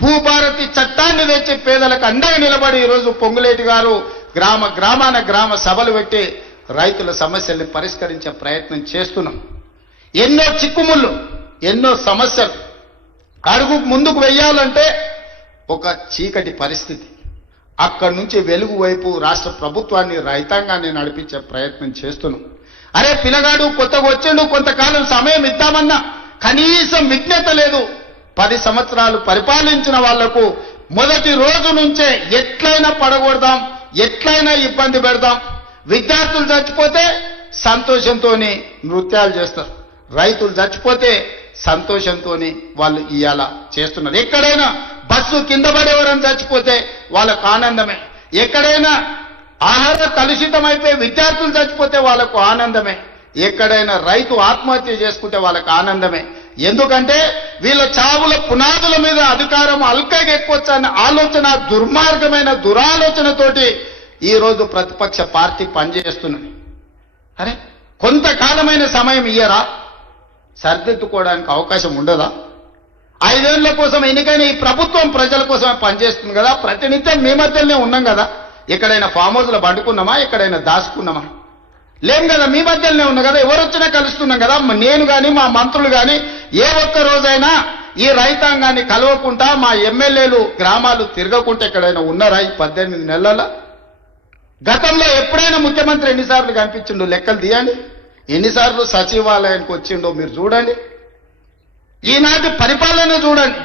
భూభారతి చట్టాన్ని తెచ్చి పేదలకు అండగా నిలబడి ఈరోజు పొంగులేటి గారు గ్రామాన గ్రామ సభలు పెట్టి రైతుల సమస్యల్ని పరిష్కరించే ప్రయత్నం చేస్తున్నాం. ఎన్నో చిక్కుముళ్ళు, ఎన్నో సమస్యలు అడుగు ముందుకు వెయ్యాలంటే ఒక చీకటి పరిస్థితి. అక్కడి నుంచి వెలుగు వైపు రాష్ట్ర ప్రభుత్వాన్ని, రైతాంగాన్ని నడిపించే ప్రయత్నం చేస్తున్నాం. అరే పిల్లగాడు కొత్తగా వచ్చిండు, కొంతకాలం సమయం ఇద్దామన్నా కనీసం విజ్ఞత లేదు. 10 సంవత్సరాలు పరిపాలించిన వాళ్లకు మొదటి రోజు నుంచే ఎట్లయినా పడగొడదాం, ఎట్లయినా ఇబ్బంది పెడదాం. విద్యార్థులు చచ్చిపోతే సంతోషంతో నృత్యాలు చేస్తారు, రైతులు చచ్చిపోతే సంతోషంతో వాళ్ళు ఇవాళ చేస్తున్నారు. ఎక్కడైనా బస్సు కింద పడేవారని చచ్చిపోతే వాళ్ళకు ఆనందమే, ఎక్కడైనా ఆహార కలుషితమైపోయి విద్యార్థులు చచ్చిపోతే వాళ్ళకు ఆనందమే, ఎక్కడైనా రైతు ఆత్మహత్య చేసుకుంటే వాళ్ళకు ఆనందమే. ఎందుకంటే వీళ్ళ చావుల పునాదుల మీద అధికారం అల్కగా ఎక్కువచ్చన్న ఆలోచన, దుర్మార్గమైన దురాలోచనతోటి ఈరోజు ప్రతిపక్ష పార్టీ పనిచేస్తున్నది. అరే కొంతకాలమైన సమయం ఇయ్యరా, సరిదిద్దుకోవడానికి అవకాశం ఉండదా? 5 ఏళ్ల కోసం ఎన్నికైన ఈ ప్రభుత్వం ప్రజల కోసమే పనిచేస్తుంది కదా. ప్రతినిత్యం మీ మధ్యలోనే ఉన్నాం కదా. ఎక్కడైనా ఫామ్ హౌస్లో పండుకున్నామా, ఎక్కడైనా దాచుకున్నామా? లేం కదా, మీ మధ్యలోనే ఉన్నా కదా. ఎవరు వచ్చినా కలుస్తున్నాం కదా. నేను కానీ మా మంత్రులు కానీ ఏ ఒక్క రోజైనా ఈ రైతాంగాన్ని కలవకుండా, మా ఎమ్మెల్యేలు గ్రామాలు తిరగకుండా ఎక్కడైనా ఉన్నారా ఈ 18 నెలల? గతంలో ఎప్పుడైనా ముఖ్యమంత్రి ఎన్నిసార్లు కనిపించిండో లెక్కలు తీయండి. ఎన్నిసార్లు సచివాలయానికి వచ్చిండో మీరు చూడండి. ఈనాటి పరిపాలన చూడండి.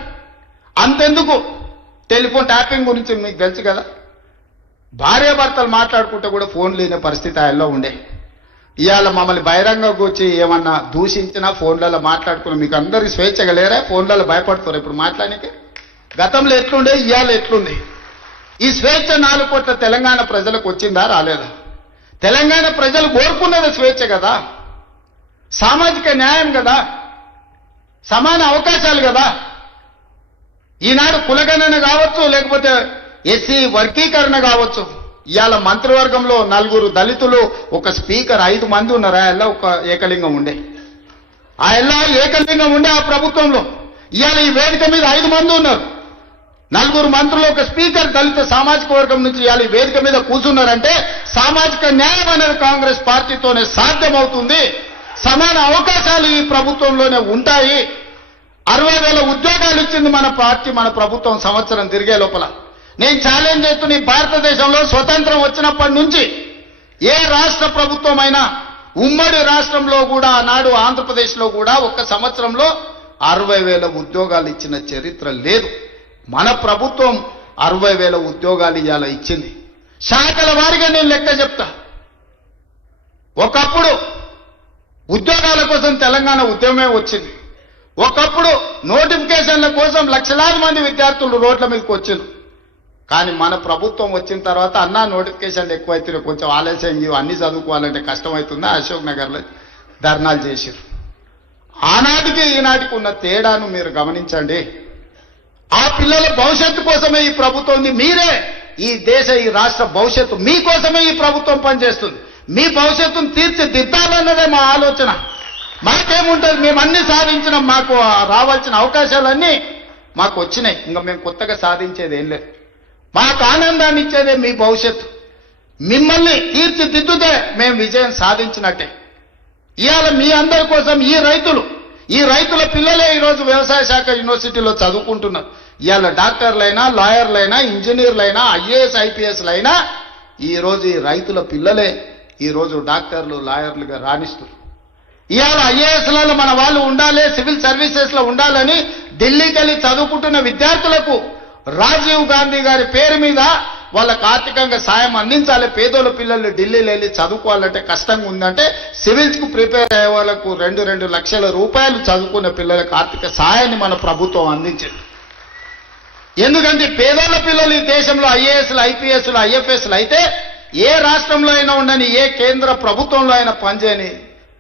అంతెందుకు, టెలిఫోన్ ట్యాపింగ్ గురించి మీకు తెలుసు కదా. భార్యాభర్తలు మాట్లాడుకుంటే కూడా ఫోన్ లేని పరిస్థితి ఆయనలో ఉండే. ఇవాళ మమ్మల్ని బహిరంగంగా వచ్చి ఏమన్నా దూషించినా ఫోన్లలో మాట్లాడుకున్నా మీకు అందరికీ స్వేచ్ఛగా లేరా? ఫోన్లలో భయపడుతారు ఇప్పుడు మాట్లాడానికి. గతంలో ఎట్లుండే, ఇవాళ ఎట్లుంది? ఈ స్వేచ్ఛ 4 కోట్ల తెలంగాణ ప్రజలకు వచ్చిందా, రాలేదా? తెలంగాణ ప్రజలు కోరుకున్నది స్వేచ్ఛ కదా, సామాజిక న్యాయం కదా, సమాన అవకాశాలు కదా. ఈనాడు కులగణన కావచ్చు, లేకపోతే ఎస్సీ వర్గీకరణ కావచ్చు. ఇవాళ మంత్రివర్గంలో 4 దళితులు, ఒక స్పీకర్, 5 మంది ఉన్నారు. ఆయల్ల ఒక ఏకలింగం ఉండే, ఆయల్ల ఏకలింగం ఉండే ఆ ప్రభుత్వంలో. ఇవాళ ఈ వేదిక మీద 5 మంది ఉన్నారు. 4 మంత్రులు, ఒక స్పీకర్ దళిత సామాజిక వర్గం నుంచి ఇవాళ ఈ వేదిక మీద కూర్చున్నారంటే సామాజిక న్యాయం అనేది కాంగ్రెస్ పార్టీతోనే సాధ్యమవుతుంది. సమాన అవకాశాలు ఈ ప్రభుత్వంలోనే ఉంటాయి. 60,000 ఉద్యోగాలు ఇచ్చింది మన పార్టీ, మన ప్రభుత్వం సంవత్సరం తిరిగే లోపల. నేను ఛాలెంజ్ చేస్తున్న, ఈ భారతదేశంలో స్వతంత్రం వచ్చినప్పటి నుంచి ఏ రాష్ట్ర ప్రభుత్వమైనా, ఉమ్మడి రాష్ట్రంలో కూడా, ఆనాడు ఆంధ్రప్రదేశ్లో కూడా ఒక్క సంవత్సరంలో 60,000 ఉద్యోగాలు ఇచ్చిన చరిత్ర లేదు. మన ప్రభుత్వం 60,000 ఉద్యోగాలు ఇవాళ ఇచ్చింది. శాఖల వారిగా నేను లెక్క చెప్తా. ఒకప్పుడు ఉద్యోగాల కోసం తెలంగాణ ఉద్యమమే వచ్చింది. ఒకప్పుడు నోటిఫికేషన్ల కోసం లక్షలాది మంది విద్యార్థులు రోడ్ల మీదకి వచ్చింది. కానీ మన ప్రభుత్వం వచ్చిన తర్వాత అన్నా నోటిఫికేషన్లు ఎక్కువైతే కొంచెం ఆలస్యం అన్ని చదువుకోవాలంటే కష్టమవుతుందా, అశోక్ నగర్లో ధర్నాలు చేశారు. ఆనాటికి ఈనాటికి ఉన్న తేడాను మీరు గమనించండి. ఆ పిల్లల భవిష్యత్తు కోసమే ఈ ప్రభుత్వం ఉంది. మీరే ఈ దేశ, ఈ రాష్ట్ర భవిష్యత్తు మీకోసమే ఈ ప్రభుత్వం పనిచేస్తుంది. మీ భవిష్యత్తును తీర్చిదిద్దాలన్నదే మా ఆలోచన. మాకేముంటుంది, మేము అన్ని సాధించినాం, మాకు రావాల్సిన అవకాశాలన్నీ మాకు వచ్చినాయి. ఇంకా మేము కొత్తగా సాధించేది ఏం లేదు. మాకు ఆనందాన్ని ఇచ్చేదే మీ భవిష్యత్తు. మిమ్మల్ని తీర్చిదిద్దుతే మేము విజయం సాధించినట్టే. ఇవాళ మీ అందరి కోసం ఈ రైతుల పిల్లలే ఈరోజు వ్యవసాయ శాఖ యూనివర్సిటీలో చదువుకుంటున్నారు. ఇవాళ డాక్టర్లైనా, లాయర్లైనా, ఇంజనీర్లైనా, IAS IPSలైనా ఈరోజు ఈ రైతుల పిల్లలే ఈరోజు డాక్టర్లు, లాయర్లుగా రాణిస్తున్నారు. ఇవాళ IASలలో మన వాళ్ళు ఉండాలి, సివిల్ సర్వీసెస్లో ఉండాలని ఢిల్లీకి వెళ్ళి చదువుకుంటున్న విద్యార్థులకు రాజీవ్ గాంధీ గారి పేరు మీద వాళ్ళకు ఆర్థికంగా సాయం అందించాలి. పేదోళ్ళ పిల్లలు ఢిల్లీలో వెళ్ళి చదువుకోవాలంటే కష్టంగా ఉందంటే సివిల్స్కు ప్రిపేర్ అయ్యే వాళ్ళకు 2 లక్షల రూపాయలు చదువుకునే పిల్లలకు ఆర్థిక సాయాన్ని మన ప్రభుత్వం అందించింది. ఎందుకంటే పేదోళ్ళ పిల్లలు ఈ దేశంలో IASలు, IPSలు, IFSలు అయితే ఏ రాష్ట్రంలో అయినా ఉండని, ఏ కేంద్ర ప్రభుత్వంలో అయినా పనిచేయని,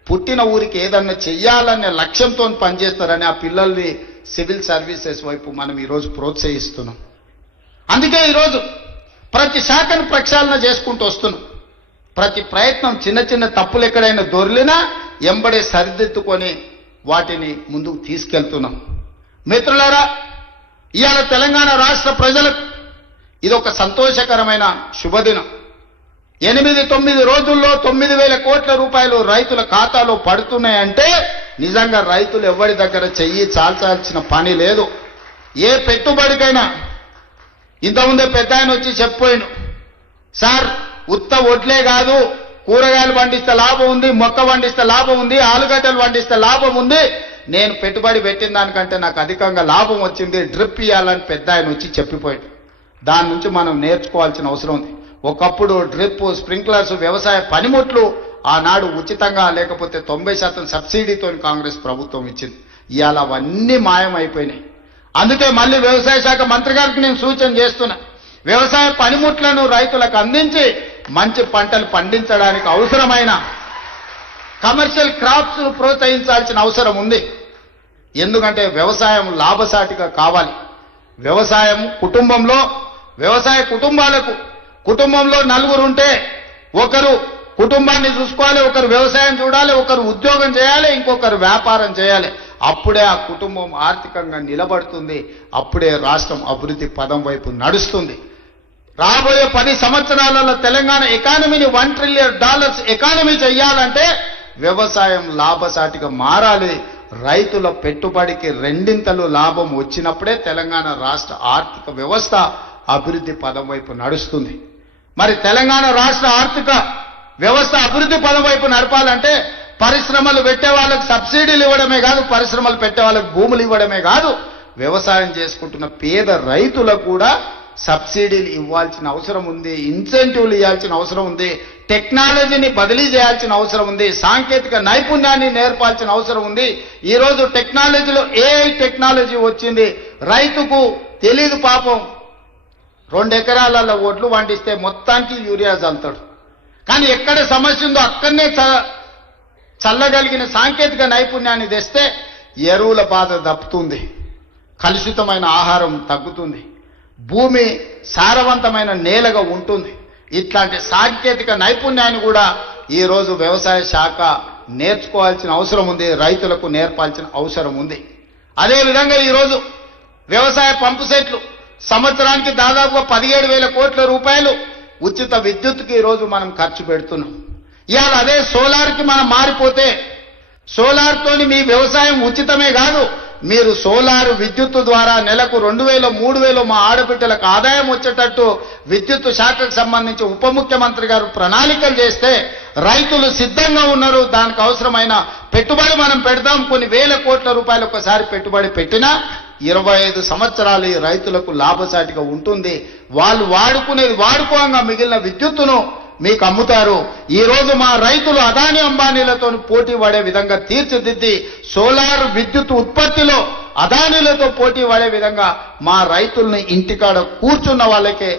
పుట్టిన ఊరికి ఏదన్నా చెయ్యాలనే లక్ష్యంతో పనిచేస్తారని ఆ పిల్లల్ని సివిల్ సర్వీసెస్ వైపు మనం ఈరోజు ప్రోత్సహిస్తున్నాం. అందుకే ఈరోజు ప్రతి శాఖను ప్రక్షాళన చేసుకుంటూ వస్తున్నాం. ప్రతి ప్రయత్నం చిన్న చిన్న తప్పులు ఎక్కడైనా దొర్లినా ఎంబడే సరిదిద్దుకొని వాటిని ముందుకు తీసుకెళ్తున్నాం. మిత్రులారా, ఇవాళ తెలంగాణ రాష్ట్ర ప్రజలకు ఇది ఒక సంతోషకరమైన శుభదినం. 8-9 రోజుల్లో 9,000 కోట్ల రూపాయలు రైతుల ఖాతాలో పడుతున్నాయంటే నిజంగా రైతులు ఎవరి దగ్గర చెయ్యి చాల్చాల్సిన పని లేదు. ఏ పెట్టుబడికైనా ఇంతకుముందే పెద్ద ఆయన వచ్చి చెప్పిపోయిండు, సార్ ఉత్త ఒడ్లే కాదు, కూరగాయలు పండిస్తే లాభం ఉంది, మొక్క పండిస్తే లాభం ఉంది, ఆలుగడ్డలు పండిస్తే లాభం ఉంది, నేను పెట్టుబడి పెట్టిన దానికంటే నాకు అధికంగా లాభం వచ్చింది, డ్రిప్ ఇవ్వాలని పెద్ద ఆయన వచ్చి చెప్పిపోయాడు. దాని నుంచి మనం నేర్చుకోవాల్సిన అవసరం ఉంది. ఒకప్పుడు డ్రిప్, స్ప్రింక్లర్స్, వ్యవసాయ పనిముట్లు ఆనాడు ఉచితంగా లేకపోతే 90% సబ్సిడీతో కాంగ్రెస్ ప్రభుత్వం ఇచ్చింది. ఇవాళ అవన్నీ మాయమైపోయినాయి. అందుకే మళ్ళీ వ్యవసాయ శాఖ మంత్రి గారికి నేను సూచన చేస్తున్నా, వ్యవసాయ పనిముట్లను రైతులకు అందించి మంచి పంటలు పండించడానికి అవసరమైన కమర్షియల్ క్రాప్స్ ప్రోత్సహించాల్సిన అవసరం ఉంది. ఎందుకంటే వ్యవసాయం లాభసాటిగా కావాలి. వ్యవసాయం వ్యవసాయ కుటుంబాలకు, కుటుంబంలో 4 ఉంటే ఒకరు కుటుంబాన్ని చూసుకోవాలి, ఒకరు వ్యవసాయం చూడాలి, ఒకరు ఉద్యోగం చేయాలి, ఇంకొకరు వ్యాపారం చేయాలి. అప్పుడే ఆ కుటుంబం ఆర్థికంగా నిలబడుతుంది, అప్పుడే రాష్ట్రం అభివృద్ధి పదం వైపు నడుస్తుంది. రాబోయే 10 సంవత్సరాలలో తెలంగాణ ఎకానమీని $1 ట్రిలియన్ ఎకానమీ చేయాలంటే వ్యవసాయం లాభసాటిగా మారాలి. రైతుల పెట్టుబడికి 2 లాభం వచ్చినప్పుడే తెలంగాణ రాష్ట్ర ఆర్థిక వ్యవస్థ అభివృద్ధి పదం వైపు నడుస్తుంది. మరి తెలంగాణ రాష్ట్ర ఆర్థిక వ్యవస్థ అభివృద్ధి పదం వైపు నడపాలంటే పరిశ్రమలు పెట్టే వాళ్ళకి సబ్సిడీలు ఇవ్వడమే కాదు, పరిశ్రమలు పెట్టే వాళ్ళకి భూములు ఇవ్వడమే కాదు, వ్యవసాయం చేసుకుంటున్న పేద రైతులకు కూడా సబ్సిడీలు ఇవ్వాల్సిన అవసరం ఉంది, ఇన్సెంటివ్లు ఇవ్వాల్సిన అవసరం ఉంది, టెక్నాలజీని బదిలీ చేయాల్సిన అవసరం ఉంది, సాంకేతిక నైపుణ్యాన్ని నేర్పాల్సిన అవసరం ఉంది. ఈరోజు టెక్నాలజీలో AI టెక్నాలజీ వచ్చింది. రైతుకు తెలీదు పాపం, 2 ఎకరాలలో ఒడ్లు పండిస్తే మొత్తానికి యూరియా చల్లుతాడు. కానీ ఎక్కడ సమస్య ఉందో అక్కడనే చల్లగలిగిన సాంకేతిక నైపుణ్యాన్ని తెస్తే ఎరువుల బాధ దప్పుతుంది, కలుషితమైన ఆహారం తగ్గుతుంది, భూమి సారవంతమైన నేలగా ఉంటుంది. ఇట్లాంటి సాంకేతిక నైపుణ్యాన్ని కూడా ఈరోజు వ్యవసాయ శాఖ నేర్చుకోవాల్సిన అవసరం ఉంది, రైతులకు నేర్పాల్సిన అవసరం ఉంది. అదేవిధంగా ఈరోజు వ్యవసాయ పంపు సెట్లు సంవత్సరానికి దాదాపుగా 17,000 కోట్ల రూపాయలు ఉచిత విద్యుత్తుకి ఈరోజు మనం ఖర్చు పెడుతున్నాం. ఇవాళ అదే సోలార్కి మనం మారిపోతే సోలార్తోని మీ వ్యవసాయం ఉచితమే కాదు, మీరు సోలార్ విద్యుత్తు ద్వారా నెలకు 2,000, 3,000 మా ఆడబిడ్డలకు ఆదాయం వచ్చేటట్టు విద్యుత్ శాఖకు సంబంధించి ఉప ముఖ్యమంత్రి గారు ప్రణాళికలు చేస్తే రైతులు సిద్ధంగా ఉన్నారు. దానికి అవసరమైన పెట్టుబడి మనం పెడదాం. కొన్ని వేల కోట్ల రూపాయలు ఒకసారి పెట్టుబడి పెట్టినా 25 సంవత్సరాలు ఈ రైతులకు లాభసాటిగా ఉంటుంది. వాళ్ళు వాడుకునేది వాడుకోగా మిగిలిన విద్యుత్తును మీకు అమ్ముతారు. ఈ రోజు మా రైతులు అదాని అంబానీలతో పోటీ పడే విధంగా తీర్చిదిద్ది సోలార్ విద్యుత్ ఉత్పత్తిలో అదానీలతో పోటీ పడే విధంగా మా రైతుల్ని ఇంటికాడ కూర్చున్న వాళ్ళకే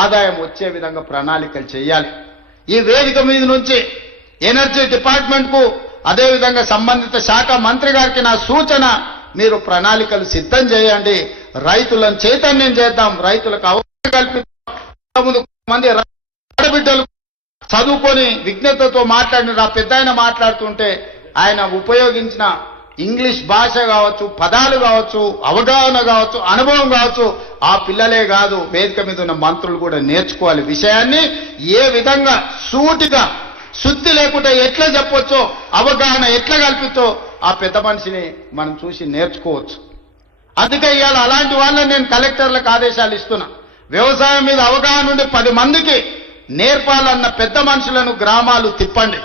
ఆదాయం వచ్చే విధంగా ప్రణాళికలు చేయాలి. ఈ వేదిక మీద నుంచి ఎనర్జీ డిపార్ట్మెంట్కు అదేవిధంగా సంబంధిత శాఖ మంత్రి గారికి నా సూచన, మీరు ప్రణాళికలు సిద్ధం చేయండి, రైతులను చైతన్యం చేద్దాం, రైతులకు అవగాహన కల్పిద్దాం. మంది ఆడబిడ్డలు చదువుకొని విజ్ఞతతో మాట్లాడిన ఆ పెద్ద ఆయన మాట్లాడుతుంటే ఆయన ఉపయోగించిన ఇంగ్లీష్ భాష కావచ్చు, పదాలు కావచ్చు, అవగాహన కావచ్చు, అనుభవం కావచ్చు, ఆ పిల్లలే కాదు వేదిక మీద ఉన్న మంత్రులు కూడా నేర్చుకోవాలి. విషయాన్ని ఏ విధంగా సూటిగా శుద్ధి లేకుండా ఎట్లా చెప్పొచ్చో, అవగాహన ఎట్లా కల్పించో ఆ పెద్ద మనిషిని మనం చూసి నేర్చుకోవచ్చు. అందుకే ఇవాళ అలాంటి వాళ్ళని నేను కలెక్టర్లకు ఆదేశాలు ఇస్తున్నా. వ్యవసాయం మీద అవగాహన ఉండి 10 మందికి నేర్పాలన్న పెద్ద మనుషులను గ్రామాలు తిప్పండి,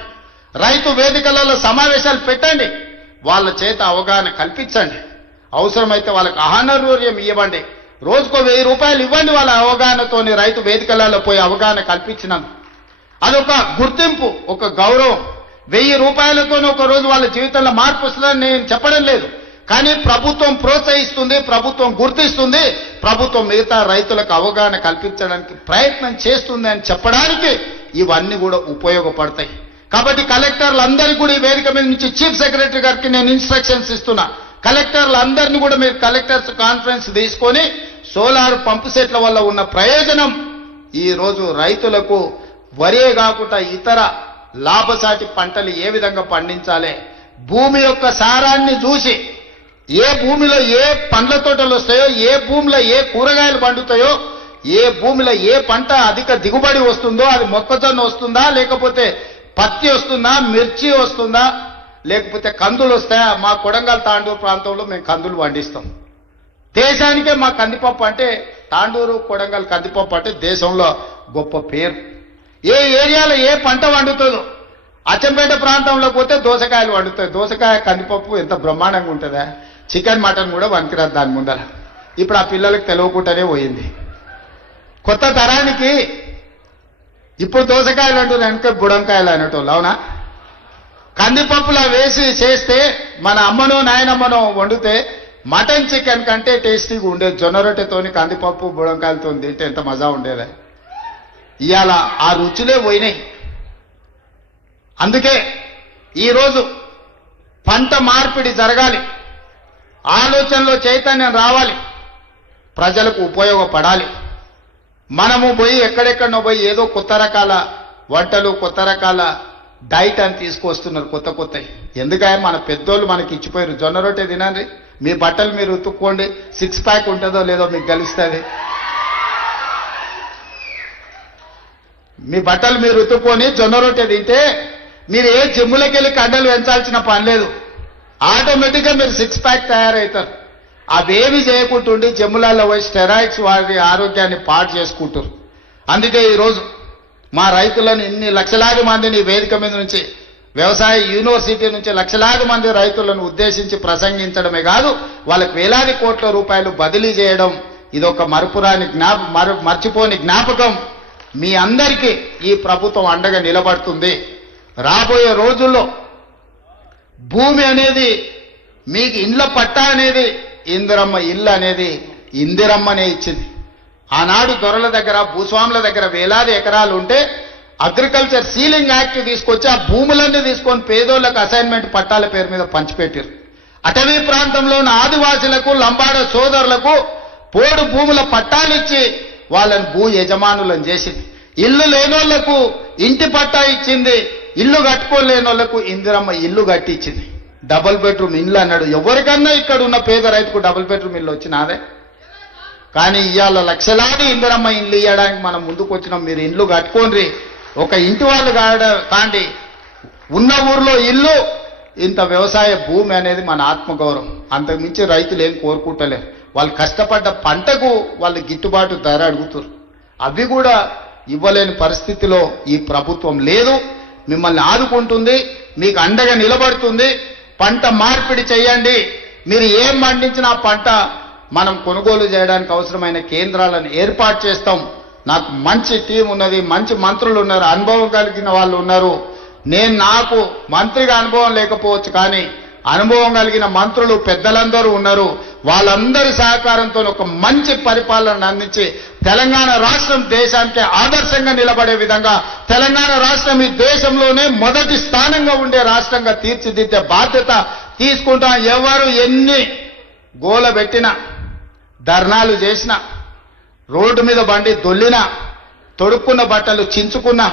రైతు వేదికలలో సమావేశాలు పెట్టండి, వాళ్ళ చేత అవగాహన కల్పించండి. అవసరమైతే వాళ్ళకి ఆహారవర్యం ఇవ్వండి, రోజుకో 1000 రూపాయలు ఇవ్వండి. వాళ్ళ అవగాహనతోని రైతు వేదికలలో పోయి అవగాహన కల్పించినాం. అదొక గుర్తింపు, ఒక గౌరవం. 1000 రూపాయలతో ఒక రోజు వాళ్ళ జీవితంలో మార్పు వస్తుందని నేను చెప్పడం లేదు, కానీ ప్రభుత్వం ప్రోత్సహిస్తుంది, ప్రభుత్వం గుర్తిస్తుంది, ప్రభుత్వం మిగతా రైతులకు అవగాహన కల్పించడానికి ప్రయత్నం చేస్తుంది అని చెప్పడానికి ఇవన్నీ కూడా ఉపయోగపడతాయి. కాబట్టి కలెక్టర్లందరికీ కూడా ఈ వేదిక మీద నుంచి చీఫ్ సెక్రటరీ గారికి నేను ఇన్స్ట్రక్షన్స్ ఇస్తున్నా. కలెక్టర్లందరినీ కూడా మీరు కలెక్టర్స్ కాన్ఫరెన్స్ తీసుకొని సోలార్ పంపు సెట్ల వల్ల ఉన్న ప్రయోజనం ఈ రోజు రైతులకు వరే కాకుండా ఇతర లాభసాటి పంటలు ఏ విధంగా పండించాలి, భూమి యొక్క సారాన్ని చూసి ఏ భూమిలో ఏ పండ్ల తోటలు వస్తాయో, ఏ భూమిలో ఏ కూరగాయలు పండుతాయో, ఏ భూమిలో ఏ పంట అధిక దిగుబడి వస్తుందో, అది మొక్కజొన్న వస్తుందా, లేకపోతే పత్తి వస్తుందా, మిర్చి వస్తుందా, లేకపోతే కందులు వస్తాయా? మా కొడంగల్ తాండూరు ప్రాంతంలో మేము కందులు పండిస్తాం. దేశానికే మా కందిపప్పు అంటే, తాండూరు కొడంగల్ కందిపప్పు అంటే దేశంలో గొప్ప పేరు. ఏ ఏరియాలో ఏ పంట వండుతుందో, అచ్చంపేట ప్రాంతంలో పోతే దోసకాయలు వండుతాయి. దోసకాయ కందిపప్పు ఎంత బ్రహ్మాండంగా ఉంటుందా, చికెన్ మటన్ కూడా వనికిరాదు దాని ముందర. ఇప్పుడు ఆ పిల్లలకు తెలియకుండానే పోయింది. కొత్త తరానికి ఇప్పుడు దోసకాయలు అంటుంది, వెనక బుడంకాయలు అనేటోళ్ళు. అవునా? కందిపప్పులా వేసి చేస్తే మన అమ్మనో నాయనమ్మనో వండితే మటన్ చికెన్ కంటే టేస్టీగా ఉండేది. జొన్న రొట్టెతోని కందిపప్పు బుడంకాయలతో తింటే ఎంత మజా ఉండేది. ఇవాళ ఆ రుచులే పోయినాయి. అందుకే ఈరోజు పంట మార్పిడి జరగాలి, ఆలోచనలో చైతన్యం రావాలి, ప్రజలకు ఉపయోగపడాలి. మనము పోయి ఎక్కడెక్కడనో పోయి ఏదో కొత్త రకాల వంటలు, కొత్త రకాల డైట్ అని తీసుకొస్తున్నారు కొత్త కొత్తవి. ఎందుకంటే మన పెద్దోళ్ళు మనకి ఇచ్చిపోయారు, జొన్న రొట్టె తినండి, మీ బట్టలు మీరు ఉతుక్కోండి, 6 ప్యాక్ ఉంటుందో లేదో మీకు తెలుస్తుంది. మీ బట్టలు మీరు ఉతుక్కొని జొన్న రొట్టె తింటే మీరు ఏ జిమ్ములకి వెళ్ళి కండలు పెంచాల్సిన పని లేదు. ఆటోమేటిక్గా మీరు 6 ప్యాక్ తయారవుతారు. అవేమి చేయకుంటుండి జిమ్ములలో పోయి స్టెరాయిడ్స్ వాడి ఆరోగ్యాన్ని పాడు చేసుకుంటారు. అందుకే ఈరోజు మా రైతులను ఇన్ని లక్షలాది మందిని వేదిక మీద నుంచి, వ్యవసాయ యూనివర్సిటీ నుంచి లక్షలాది మంది రైతులను ఉద్దేశించి ప్రసంగించడమే కాదు, వాళ్ళకి వేలాది కోట్ల రూపాయలు బదిలీ చేయడం ఇదొక మర్చిపోని జ్ఞాపకం. మీ అందరికీ ఈ ప్రభుత్వం అండగా నిలబడుతుంది. రాబోయే రోజుల్లో భూమి అనేది మీకు ఇండ్ల పట్టా అనేది, ఇందిరమ్మ ఇల్లు అనేది ఇందిరమ్మనే ఇచ్చింది. ఆనాడు దొరల దగ్గర, భూస్వాముల దగ్గర వేలాది ఎకరాలు ఉంటే అగ్రికల్చర్ సీలింగ్ యాక్ట్ తీసుకొచ్చి ఆ భూములన్నీ తీసుకొని పేదోళ్లకు అసైన్మెంట్ పట్టాల పేరు మీద పంచిపెట్టారు. అటవీ ప్రాంతంలో ఉన్న ఆదివాసులకు, లంబాడ సోదరులకు పోడు భూముల పట్టాలిచ్చి వాళ్ళని భూ యజమానులను చేసింది. ఇల్లు లేనోళ్లకు ఇంటి పట్టా ఇచ్చింది, ఇల్లు కట్టుకోలేని వాళ్ళకు ఇందిరమ్మ ఇల్లు కట్టించింది. డబుల్ బెడ్రూమ్ ఇల్లు అన్నాడు. ఎవరికన్నా ఇక్కడ ఉన్న పేద రైతుకు డబుల్ బెడ్రూమ్ ఇల్లు వచ్చినాదే. కానీ ఇవాళ లక్షలాది ఇందిరమ్మ ఇల్లు ఇవ్వడానికి మనం ముందుకు వచ్చినాం. మీరు ఇల్లు కట్టుకోండి, ఒక ఇంటి వాళ్ళు కాండి, ఉన్న ఊర్లో ఇల్లు, ఇంత వ్యవసాయ భూమి అనేది మన ఆత్మగౌరవం. అంతకుమించి రైతులు ఏం కోరుకుంటలేరు. వాళ్ళు కష్టపడ్డ పంటకు వాళ్ళు గిట్టుబాటు ధర అడుగుతారు. అవి కూడా ఇవ్వలేని పరిస్థితిలో ఈ ప్రభుత్వం లేదు. మిమ్మల్ని ఆదుకుంటుంది, మీకు అండగా నిలబడుతుంది. పంట మార్పిడి చేయండి. మీరు ఏం పండించినా పంట మనం కొనుగోలు చేయడానికి అవసరమైన కేంద్రాలను ఏర్పాటు చేస్తాం. నాకు మంచి టీం ఉన్నది, మంచి మంత్రులు ఉన్నారు, అనుభవం కలిగిన వాళ్ళు ఉన్నారు. నాకు మంత్రిగా అనుభవం లేకపోవచ్చు, కానీ అనుభవం కలిగిన మంత్రులు పెద్దలందరూ ఉన్నారు. వాళ్ళందరి సహకారంతో ఒక మంచి పరిపాలన అందించి తెలంగాణ రాష్ట్రం దేశానికి ఆదర్శంగా నిలబడే విధంగా, తెలంగాణ రాష్ట్రం ఈ దేశంలోనే మొదటి స్థానంగా ఉండే రాష్ట్రంగా తీర్చిదిద్దే బాధ్యత తీసుకుంటాం. ఎవరు ఎన్ని గోల పెట్టినా, ధర్నాలు చేసినా, రోడ్డు మీద బండి దొల్లినా, తొడుక్కున్న బట్టలు చించుకున్నా,